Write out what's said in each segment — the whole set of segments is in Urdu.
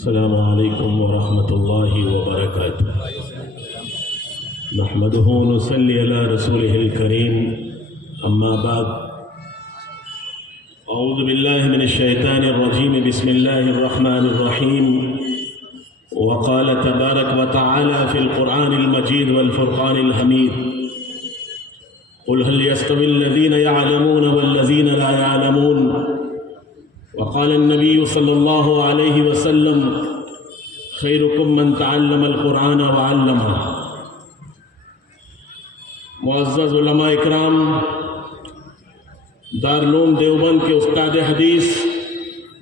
السلام علیکم ورحمۃ اللہ وبرکاتہ۔ نحمده ونصلی علی رسوله الکریم، اما بعد، اعوذ باللہ من الشیطان الرجیم، بسم اللہ الرحمن الرحیم۔ وقال تبارک وتعالی فی القرآن المجید والفرقان الحمید، قل هل يستوي الذين يعلمون والذين لا يعلمون، وقال النبي صلی اللہ علیہ وسلم خیرکم من تعلم القرآن وعلمہ۔ معزز علماء اکرام، دارالعلوم دیوبند کے استاد حدیث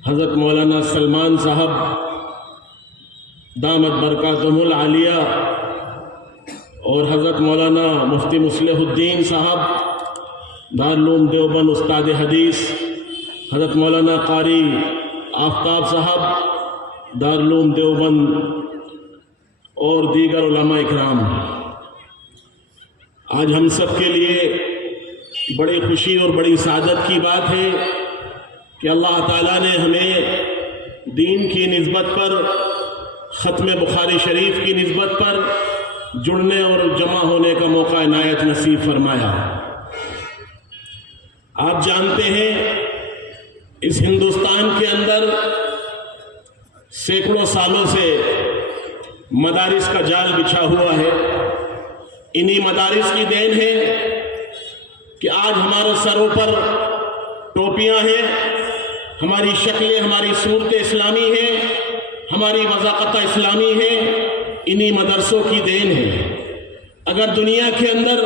حضرت مولانا سلمان صاحب دامت برکاتہم العالیہ اور حضرت مولانا مفتی مصلح الدین صاحب دارالعلوم دیوبند استاد حدیث حضرت مولانا قاری آفتاب صاحب دارالعلوم دیوبند اور دیگر علماء اکرام، آج ہم سب کے لیے بڑی خوشی اور بڑی سعادت کی بات ہے کہ اللہ تعالیٰ نے ہمیں دین کی نسبت پر، ختم بخاری شریف کی نسبت پر جڑنے اور جمع ہونے کا موقع عنایت نصیب فرمایا۔ آپ جانتے ہیں اس ہندوستان کے اندر سینکڑوں سالوں سے مدارس کا جال بچھا ہوا ہے۔ انہی مدارس کی دین ہے کہ آج ہمارے سروں پر ٹوپیاں ہیں، ہماری شکلیں، ہماری صورت اسلامی ہیں، ہماری وضاقت اسلامی ہے، انہی مدرسوں کی دین ہے۔ اگر دنیا کے اندر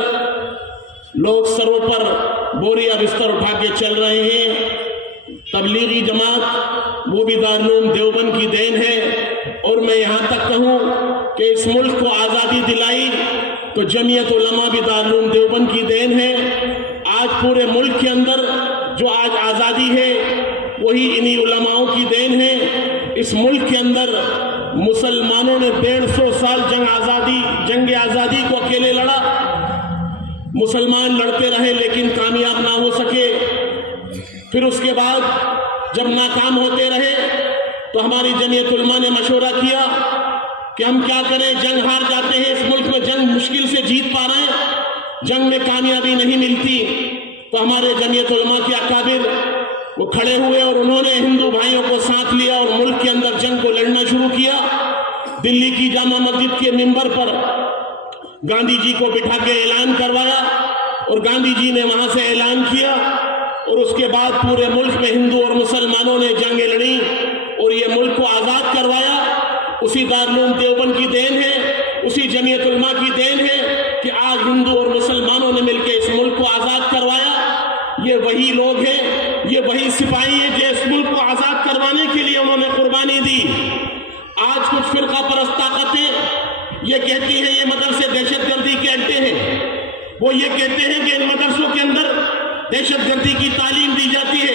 لوگ سروں پر بوریا بستر اٹھا کے چل رہے ہیں، تبلیغی جماعت وہ بھی دارالعلوم دیوبند کی دین ہے، اور میں یہاں تک کہوں کہ اس ملک کو آزادی دلائی تو جمعیت علماء بھی دارالعلوم دیوبند کی دین ہے۔ آج پورے ملک کے اندر جو آج آزادی ہے وہی انہی علماؤں کی دین ہے۔ اس ملک کے اندر مسلمانوں نے 150 سال جنگ آزادی کو اکیلے لڑا، مسلمان لڑتے رہے لیکن کامیاب نہ ہو سکے۔ پھر اس کے بعد جب ناکام ہوتے رہے تو ہماری جمعیت علماء نے مشورہ کیا کہ ہم کیا کریں، جنگ ہار جاتے ہیں، اس ملک میں جنگ مشکل سے جیت پا رہے ہیں، جنگ میں کامیابی نہیں ملتی۔ تو ہمارے جمعیت علماء کے اکابر وہ کھڑے ہوئے اور انہوں نے ہندو بھائیوں کو ساتھ لیا اور ملک کے اندر جنگ کو لڑنا شروع کیا۔ دلی کی جامع مسجد کے منبر پر گاندھی جی کو بٹھا کے اعلان کروایا اور گاندھی جی نے وہاں سے اعلان کیا، اور اس کے بعد پورے ملک میں ہندو اور مسلمانوں نے جنگیں لڑیں اور یہ ملک کو آزاد کروایا۔ اسی دارالعلوم دیوبند کی دین ہے، اسی جمعیت علماء کی دین ہے کہ آج ہندو اور مسلمانوں نے مل کے اس ملک کو آزاد کروایا۔ یہ وہی لوگ ہیں، یہ وہی سپاہی ہیں جو اس ملک کو آزاد کروانے کے لیے انہوں نے قربانی دی۔ آج کچھ فرقہ پرست طاقتیں یہ کہتی ہیں یہ مدرسے دہشت گردی کے اڈے ہیں، وہ یہ کہتے ہیں کہ ان مدرسوں کے اندر دہشت گردی کی تعلیم دی جاتی ہے۔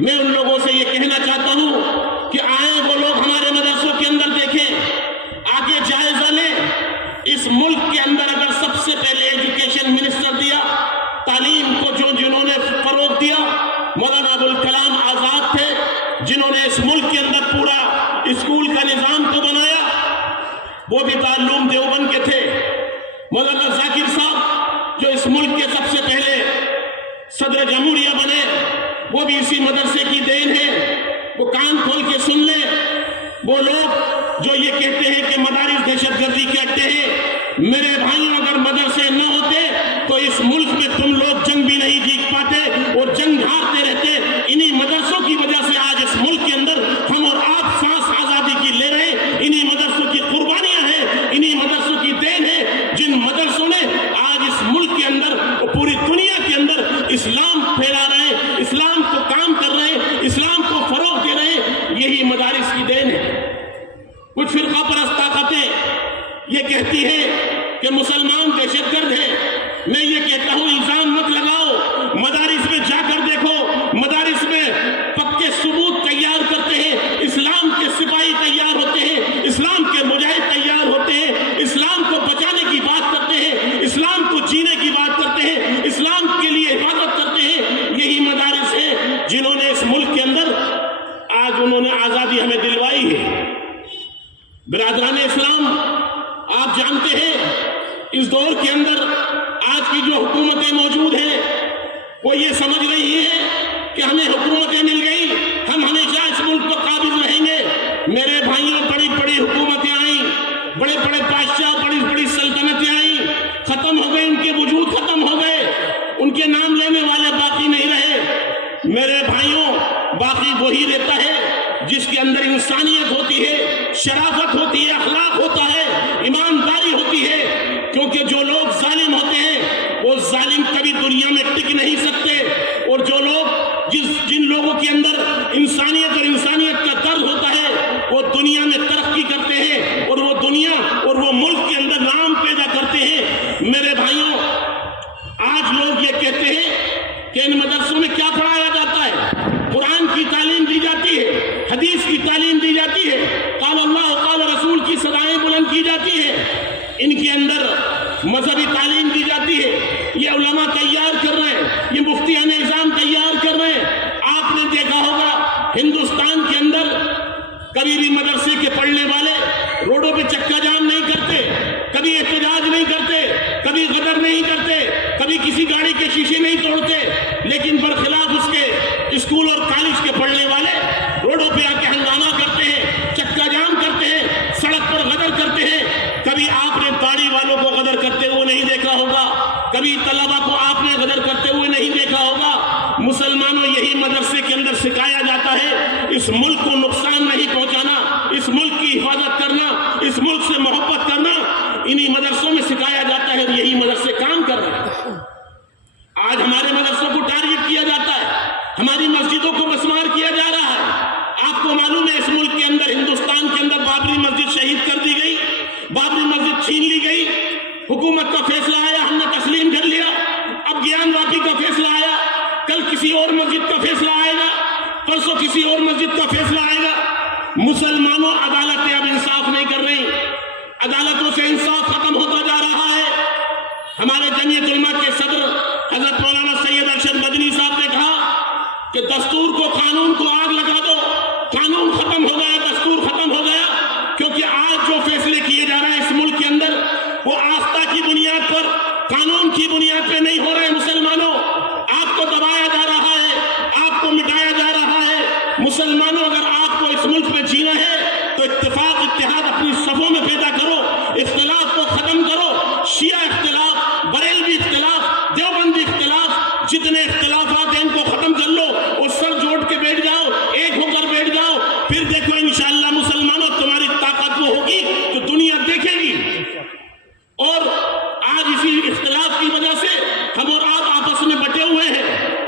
میں ان لوگوں سے یہ کہنا چاہتا ہوں کہ آئیں وہ لوگ ہمارے مدرسوں کے اندر دیکھیں، آگے جائزہ لیں۔ اس ملک کے اندر اگر سب سے پہلے ایجوکیشن منسٹر دیا، تعلیم کو جنہوں نے فروغ دیا، مولانا ابوالکلام آزاد تھے، جنہوں نے اس ملک کے اندر پورا اسکول کا نظام کو بنایا، وہ بھی دارالعلوم دیوبند کے تھے۔ مولانا ذاکر صاحب جو اس ملک کے سب سے پہلے صدر جمہوریہ بنے، وہ بھی اسی مدرسے کی دین ہے۔ وہ کان کھول کے سن لیں، وہ لوگ جو یہ کہتے ہیں کہ مدارس دہشت گردی کے اڈے ہیں، میرے بھائیوں اگر مدرسے نہ ہوتے تو اس ملک میں تم لوگ جنگ بھی نہیں جیت پاتے اور جنگ ہارتے رہتے۔ انہی مدرسوں کی وجہ سے آج اس ملک کے اندر ہم اور آپ سانس آزادی کی لے رہے ہیں۔ انہی مدرسوں کی قربانیاں ہیں، انہی مدرسوں کی دین ہے، جن مدرسوں نے آج اس ملک کے اندر اور پوری دنیا کے اندر اسلام پھیلا رہے ہیں، اسلام کو کام کر رہے ہیں، اسلام کو فروغ دے رہے ہیں، یہی مدارس کی دین ہے۔ کچھ فرقہ پرست طاقتیں یہ کہتی ہیں کہ مسلمان دہشت گرد ہیں۔ میں یہ کہتا ہوں الزام مت لگاؤ، مدارس میں جا کر دیکھو، مدارس میں پکے ثبوت تیار کرتے ہیں، اسلام کے سپاہی تیار ہوتے ہیں، اسلام کے مجاہد تیار ہوتے ہیں، اسلام کو بچانے کی بات کرتے ہیں، اسلام کو جینے کی بات کرتے ہیں، اسلام کے لیے حفاظت کرتے ہیں۔ یہی مدارس ہیں جنہوں نے اس ملک کے اندر آج انہوں نے آزادی ہمیں دلوائی ہے۔ برادران اسلام، آپ جانتے ہیں اس دور کے اندر آج کی جو حکومتیں موجود ہیں وہ یہ سمجھ رہی ہیں کہ ہمیں حکومتیں مل گئی، ہم ہمیشہ اس ملک پر قابض رہیں گے۔ میرے بھائیوں، بڑی بڑی حکومتیں آئیں، بڑے بڑے بادشاہ، بڑی بڑی سلطنتیں آئیں، ختم ہو گئے، ان کے وجود ختم ہو گئے، ان کے نام لینے والے باقی نہیں رہے۔ میرے بھائیوں، باقی وہی رہتا ہے جس کے اندر انسانیت ہوتی ہے، شرافت ہوتی ہے، اخلاق ہوتا ہے، ایمانداری ہوتی ہے، کیونکہ جو لوگ ظالم ہوتے ہیں وہ ظالم کبھی دنیا میں ٹک نہیں سکتے، اور جو لوگ جن لوگوں کے اندر انسانیت اور انسانیت کا درد ہوتا ہے وہ دنیا میں ترقی کرتے ہیں، اور وہ دنیا اور وہ ملک کے اندر نام پیدا کرتے ہیں۔ میرے بھائیوں، آج لوگ یہ کہتے ہیں کہ ان مدرسوں میں کیا پڑھایا جاتا ہے؟ قرآن کی تعلیم دی جاتی ہے، حدیث کی تعلیم دی جاتی ہے، قال اللہ قال رسول کی صدائیں بلند کی جاتی ہے، ان کے اندر مذہبی تعلیم دی جاتی ہے، یہ علماء تیار کر رہے ہیں، یہ مفتیان نظام تیار کر رہے ہیں۔ آپ نے دیکھا ہوگا ہندوستان کے اندر کبھی بھی مدرسے کے پڑھنے والے روڈوں پہ چکا جام نہیں کرتے، کبھی احتجاج نہیں کرتے، کبھی غدر نہیں کرتے، کبھی کسی گاڑی کے شیشے نہیں توڑتے، لیکن برخلاف اس کے اسکول اور کالج کے پڑھنے والے روڈوں پہ آ کے ہنگامہ کرتے ہیں، چکا جام کرتے ہیں، سڑک پر غدر کرتے ہیں۔ کبھی آپ نے داڑھی والوں کو غدر کرتے ہوئے نہیں دیکھا ہوگا، کبھی طلبہ کو آپ نے غدر کرتے ہوئے نہیں دیکھا ہوگا۔ مسلمانوں، یہی مدرسے کے اندر سکھایا جاتا ہے، اس ملک کو نقصان نہیں پہنچانا، اس ملک کی حفاظت کرنا، اس ملک سے محبت کرنا، انہی مدرسوں میں سکھایا جاتا ہے، یہی مدرسے کام کر رہے ہیں۔ آج ہمارے مدرسوں کو ٹارگٹ کیا جاتا ہے، ہماری مسجدوں کو مسمار کیا جا رہا ہے۔ آپ کو معلوم ہے اس ملک کے اندر، ہندوستان کے اندر بابری مسجد شہید کر دی گئی، بابری مسجد چھین لی گئی، حکومت کا فیصلہ آیا، ہم نے تسلیم کر لیا، اب گیان واپی کا فیصلہ آیا، کل کسی اور مسجد کا فیصلہ آئے گا، پرسوں کسی اور مسجد کا فیصلہ آئے گا۔ مسلمانوں، عدالتیں اب انصاف نہیں کر رہی، عدالتوں سے انصاف ختم ہوتا جا رہا ہے۔ ہمارے جمعیت علماء کے صدر حضرت مولانا سید ارشد مدنی صاحب نے کہا کہ دستور کو، قانون کو آگ لگا دو، قانون ختم ہو گیا، دستور ختم ہو گیا، کیونکہ آج جو فیصلے کیے جا رہے ہیں اس ملک کے اندر وہ آستہ کی بنیاد پر، قانون کی بنیاد پہ نہیں ہو رہے۔ مسلمانوں، آپ کو دبایا جا رہا ہے، آپ کو مٹایا جا رہا ہے۔ مسلمانوں، اگر آپ کو اس ملک میں جینا ہے تو اتفاق، اتحاد اپنی صفوں میں پیدا کرو، اختلاف کو ختم کرو، شیعہ اختلاف، بریلوی اختلاف، دیوبندی اختلاف، جتنے اختلافات ہیں ان کو ختم کر لو اور سر جوڑ کے بیٹھ جاؤ، ایک ہو کر بیٹھ جاؤ، پھر دیکھو انشاءاللہ مسلمانوں تمہاری طاقت وہ ہوگی جو دنیا دیکھے گی۔ اور آج اسی اختلاف کی وجہ سے ہم اور آپ آپس میں بٹے ہوئے ہیں۔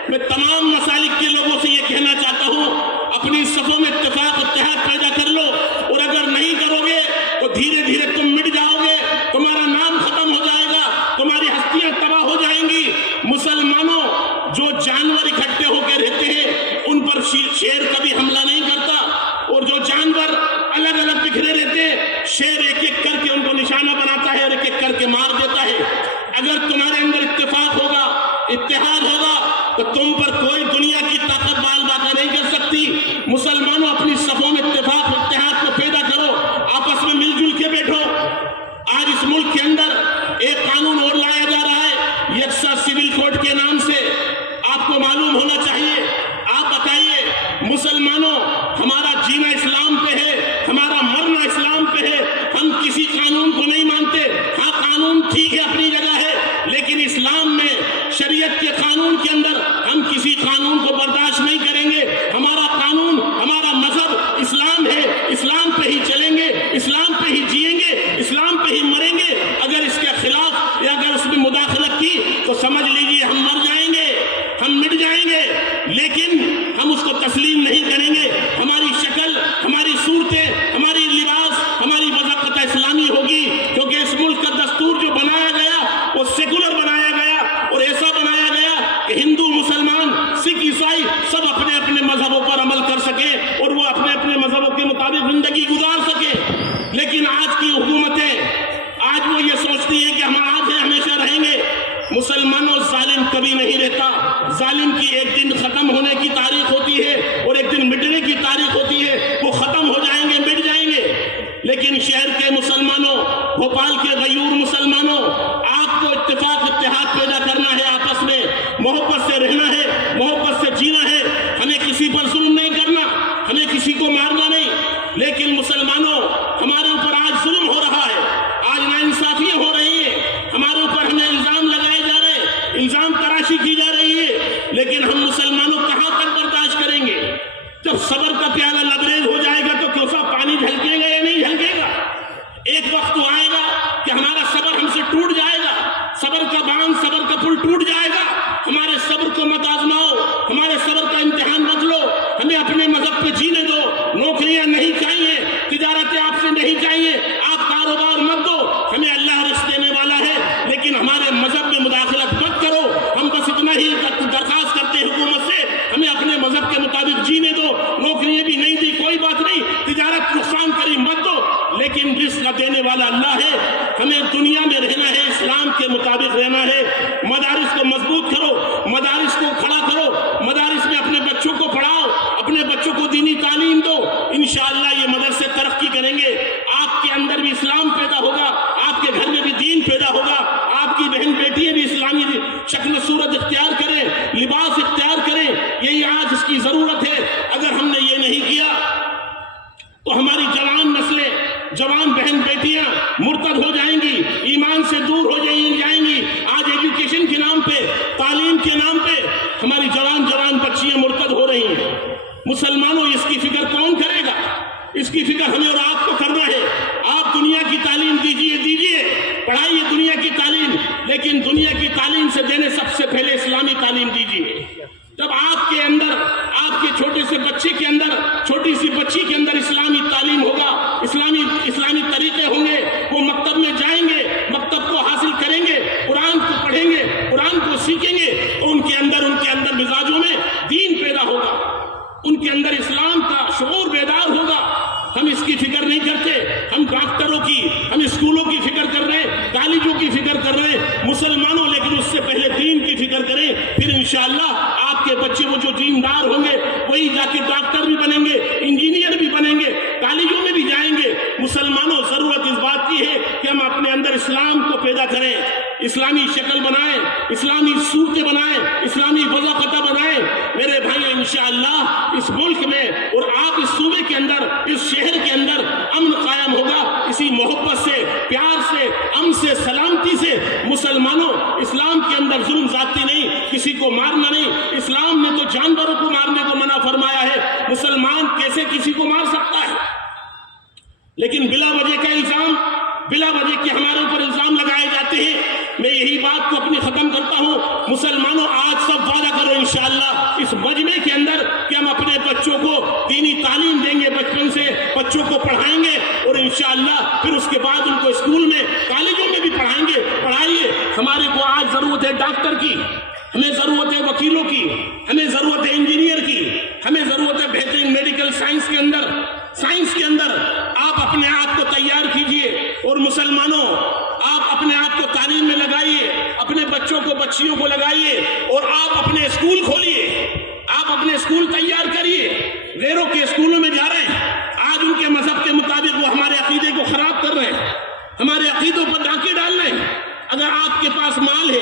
میں تمام مسالک کے لوگوں سے یہ کہنا چاہتا ہوں، اپنی صفوں میں اتفاق، اتحاد پیدا کر لو، اور اگر نہیں کرو گے تو دھیرے دھیرے تم مٹ جاؤ گے، تمہارا نام ختم ہو جائے گا، تمہاری ہستیاں تباہ ہو جائیں گی۔ مسلمانوں، جو جانور اکٹھے ہو کے رہتے ہیں ان پر شیر کبھی حملہ نہیں کرتا، اور جو جانور الگ الگ بکھرے رہتے ہیں شیر ایک ایک کر کے ان کو نشانہ بناتا ہے اور ایک ایک کر کے مار دیتا ہے۔ اگر تمہارے اندر اتفاق ہوگا، اتحاد ہوگا، تو تم پر کوئی دنیا کی طاقت بال باقا نہیں کر سکتی۔ مسلمانوں، اپنی صفوں میں اتفاق، اتحاد کو پیدا کرو، آپس میں مل جل کے بیٹھو۔ آج اس ملک کے اندر ایک قانون اور لایا جا رہا ہے، یکساں سول کوڈ کے نام سے، آپ کو معلوم ہونا چاہیے۔ آپ بتائیے مسلمانوں، ہمارا جینا اسلام پہ ہے، ہمارا مرنا اسلام پہ ہے، ہم کسی قانون کو نہیں مانتے۔ ہاں، قانون ٹھیک ہے، اپنی جگہ ہے، لیکن اسلام میں، شریعت کے قانون کے اندر ہم کسی قانون کو برداشت نہیں کریں گے۔ ہمارا قانون، ہمارا مذہب اسلام ہے، اسلام پہ ہی چلیں گے، اسلام پہ ہی جئیں گے، اسلام پہ ہی مریں گے۔ اگر اس کے خلاف یا اگر اس میں مداخلت کی تو سمجھ لیجیے ہم مر جائیں گے، ہم مٹ جائیں گے، لیکن ہم اس کو تسلیم نہیں کریں گے۔ ہماری شکل، ہماری صورتیں، ہماری لباس، ہماری وضاقت اسلامی ہوگی، کیونکہ اس ملک کا دستور جو بنایا گیا وہ سیکولر بنایا گیا، اور ایسا بنایا گیا کہ ہندو، مسلمان، سکھ، عیسائی سب اپنے اپنے مذہبوں پر عمل کر سکیں اور وہ اپنے اپنے مذہبوں کے مطابق زندگی گزار سکیں۔ لیکن آج کی حکومتیں، آج وہ یہ سوچتی ہیں کہ ہم آج ہیں، ہمیشہ رہیں گے۔ مسلمانوں، ظالم کبھی نہیں رہتا، ظالم کی ایک دن ختم ہونے کی تاریخ ہوتی ہے اور ایک دن مٹنے کی تاریخ ہوتی ہے۔ وہ ختم ہو جائیں گے، مٹ جائیں گے، لیکن کسی کو مارنا نہیں، لیکن مسلمانوں ہمارے اوپر آج ظلم ہو رہا ہے، آج ناانصافیاں ہو رہی ہیں، ہمارے اوپر ہمیں الزام لگائے جا رہے ہیں، الزام تراشی کی جا رہی ہے، لیکن ہم مسلمانوں کہاں تک برداشت کریں گے؟ جب صبر کا پیالہ لبریز ہو جائے گا تو کوسا پانی جھلکے گا یا نہیں جھلکے گا؟ ایک وقت تو آئے گا کہ ہمارا صبر ہم سے ٹوٹ جائے گا، صبر کا باندھ، صبر کا پل ٹوٹ جائے گا۔ ہمارے صبر کو مت آزماؤ، ہمارے صبر کا امتحان مت لو، ہمیں اپنے مذہب پہ جینے دو۔ نوکریاں نہیں چاہیے، تجارتیں آپ سے نہیں چاہیے، آپ کاروبار مت دو، ہمیں اللہ رزق دینے والا ہے، لیکن ہمارے مذہب میں مداخلت مت کرو۔ ہم بس اتنا ہی درخواست کرتے ہیں حکومت سے، ہمیں اپنے مذہب کے مطابق جینے دو۔ نوکریاں بھی نہیں دی، کوئی بات نہیں، تجارت نقصان کری مت دو، لیکن رزق دینے والا اللہ ہے۔ ہمیں دنیا میں رہنا ہے، اسلام کے مطابق رہنا ہے۔ مدارس کو مضبوط کرو، مدارس کو کھڑا کرو، مدارس میں اپنے بچوں کو پڑھاؤ، اپنے بچوں کو دینی تعلیم دو۔ انشاءاللہ یہ مدرسے ترقی کریں گے، آپ کے اندر بھی اسلام پیدا ہوگا، آپ کے گھر میں بھی دین پیدا ہوگا، آپ کی بہن بیٹیاں بھی اسلامی شکل و صورت اختیار کریں، لباس اختیار کریں۔ یہی آج اس کی ضرورت ہے۔ اگر ہم نے یہ نہیں کیا تو ہماری جوان نسلیں، جوان بہن بیٹیاں مرتد ہو جائیں گی، ایمان سے دور ہو جائیں گی۔ آج ایجوکیشن کے نام پہ، تعلیم کے نام پہ ہماری جوان بچیاں مرتد ہو رہی ہیں۔ مسلمانوں اس کی فکر کون کرے گا؟ اس کی فکر ہمیں اور آپ کو کرنا ہے۔ آپ دنیا کی تعلیم دیجیے، پڑھائیے دنیا کی تعلیم، لیکن دنیا کی تعلیم سے دینے سب سے پہلے اسلامی تعلیم دیجیے۔ جب آپ کے اندر، آپ کے چھوٹے سے بچے کے اندر، چھوٹی سی بچی کے اندر اسلامی تعلیم ہوگا، اسلامی طریقے ہوں گے، وہ مکتب میں جائیں گے، مکتب کو حاصل کریں گے، قرآن کو پڑھیں گے، قرآن کو سیکھیں گے، اور ان کے اندر مزاجوں میں دین پیدا ہوگا، ان کے اندر اسلام کا شعور بیدار ہوگا۔ ہم اس کی فکر نہیں کرتے، ہم ڈاکٹروں کی، ہم اسکولوں کی فکر کر رہے ہیں، کالجوں کی فکر کر رہے ہیں مسلمانوں، لیکن اس سے پہلے دین کی فکر کریں، پھر انشاءاللہ آپ کے بچے وہ جو دیندار ہوں گے وہی جا کے ڈاکٹر بھی بنیں گے، انجینئر بھی بنیں گے، کالجوں میں بھی جائیں گے۔ مسلمانوں ضرورت اس بات کی ہے کہ ہم اپنے اندر اسلام کو پیدا کریں، اسلامی شکل بنائیں، اسلامی صورتیں بنائیں، اسلامی وضاقتہ بنائیں۔ میرے بھائی انشاءاللہ اس ملک میں اور آپ اس صوبے کے اندر، اس شہر کے اندر امن قائم ہوگا، اسی محبت سے، پیار سے، امن سے، سلامتی سے۔ مسلمانوں اسلام کے اندر ظلم زیادتی نہیں، کسی کو مارنا نہیں۔ اسلام نے تو جانوروں کو مارنے کو منع فرمایا ہے، مسلمان کیسے کسی کو مار سکتا ہے؟ لیکن بلا وجہ کا الزام، بلا وجہ کے ہمارے اوپر الزام لگائے جاتے ہیں۔ میں یہی بات کو اپنی ختم کرتا ہوں، مسلمانوں آج سب وعدہ کرو انشاءاللہ اس مجمع کے اندر کہ ہم اپنے بچوں کو دینی تعلیم دیں گے، بچپن سے بچوں کو پڑھائیں گے، اور انشاءاللہ پھر اس کے بعد ان کو اسکول میں، کالجوں میں بھی پڑھائیں گے۔ پڑھائیے۔ ہمارے کو آج ضرورت ہے ڈاکٹر کی، ہمیں ضرورت ہے وکیلوں کی، ہمیں ضرورت ہے انجینئر کی، ہمیں ضرورت ہے بہترین میڈیکل سائنس کے اندر آپ اپنے آپ کو تیار کیجئے۔ اور مسلمانوں آپ اپنے آپ کو تعلیم میں لگائیے، اپنے بچوں کو، بچیوں کو لگائیے، اور آپ اپنے اسکول کھولیے، آپ اپنے اسکول تیار کریے۔ غیروں کے اسکولوں میں جا رہے ہیں، آج ان کے مذہب کے مطابق وہ ہمارے عقیدے کو خراب کر رہے ہیں، ہمارے عقیدوں پر ڈاکے ڈال رہے ہیں۔ اگر آپ کے پاس مال ہے،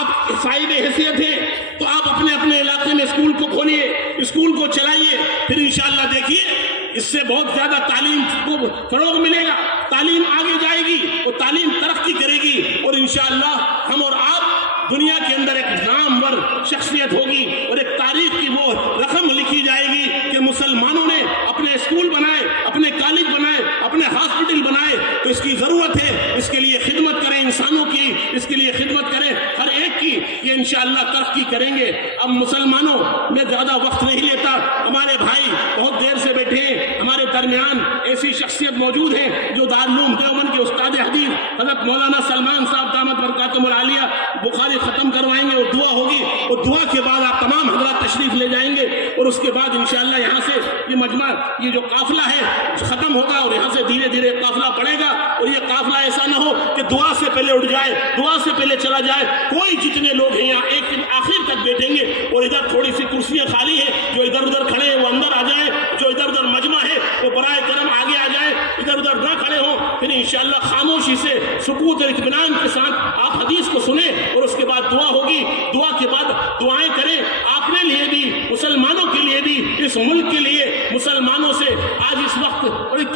آپ صاحب حیثیت ہے، تو آپ اپنے علاقے میں اسکول کو کھولیے، اسکول کو چلائیے، پھر انشاءاللہ دیکھیے اس سے بہت زیادہ تعلیم کو فروغ ملے گا، تعلیم آگے جائے گی، اور تعلیم ترقی کرے گی، اور انشاءاللہ ہم اور آپ دنیا کے اندر ایک نامور شخصیت ہوگی، اور ایک تاریخ کی وہ رقم لکھی جائے گی کہ مسلمانوں نے اپنے اسکول بنائے، اپنے کالج بنائے، اپنے ہاسپٹل بنائے۔ تو اس کی ضرورت ہے، اس کے لیے خدمت کریں انسانوں کی، اس کے لیے خدمت کریں ہر ایک کی، یہ انشاءاللہ ترقی کریں گے۔ اب مسلمانوں میں زیادہ وقت نہیں لیتا، ہمارے بھائی بہت دیر سے بیٹھے ہیں، ہمارے درمیان ایسی شخصیت موجود ہیں جو دارالعلوم دیوبند کے استاد حدیث حضرت مولانا سلمان صاحب دامت برکاتہم العالیہ بخاری ختم کروائیں گے، اور دعا ہوگی، اور دعا کے بعد آپ تمام حضرات تشریف لے جائیں گے، اور اس کے بعد انشاءاللہ یہاں سے یہ مجمع، یہ جو قافلہ ہے ختم ہوگا، اور یہاں سے دھیرے دھیرے قافلہ بڑھے گا۔ اور یہ قافلہ ایسا نہ ہو کہ دعا سے پہلے اٹھ جائے، دعا سے پہلے چلا جائے۔ کوئی جتنے لوگ ہیں یہاں ایک آخر تک بیٹھیں گے، اور ادھر تھوڑی سی کرسیاں خالی ہیں، جو ادھر ادھر کھڑے ہیں وہ اندر آ جائیں، جو ادھر ادھر مجمع ہے وہ برائے کرم آگے آ جائے، ادھر ادھر نہ کھڑے ہوں۔ پھر انشاءاللہ خاموشی سے سکوت اور اطمینان کے ساتھ آپ حدیث کو سنیں، اور اس کے بعد دعا ہوگی، دعا کے بعد دعائیں کریں، اپنے لیے بھی، مسلمانوں کے لیے بھی، اس ملک کے لیے، مسلمانوں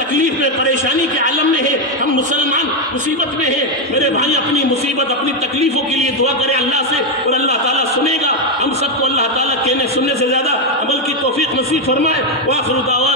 تکلیف میں پریشانی کے عالم میں ہیں، ہم مسلمان مصیبت میں ہیں، میرے بھائی اپنی مصیبت اپنی تکلیفوں کے لیے دعا کریں اللہ سے، اور اللہ تعالیٰ سنے گا۔ ہم سب کو اللہ تعالیٰ کہنے سننے سے زیادہ عمل کی توفیق نصیب فرمائے۔ وآخر دعوانا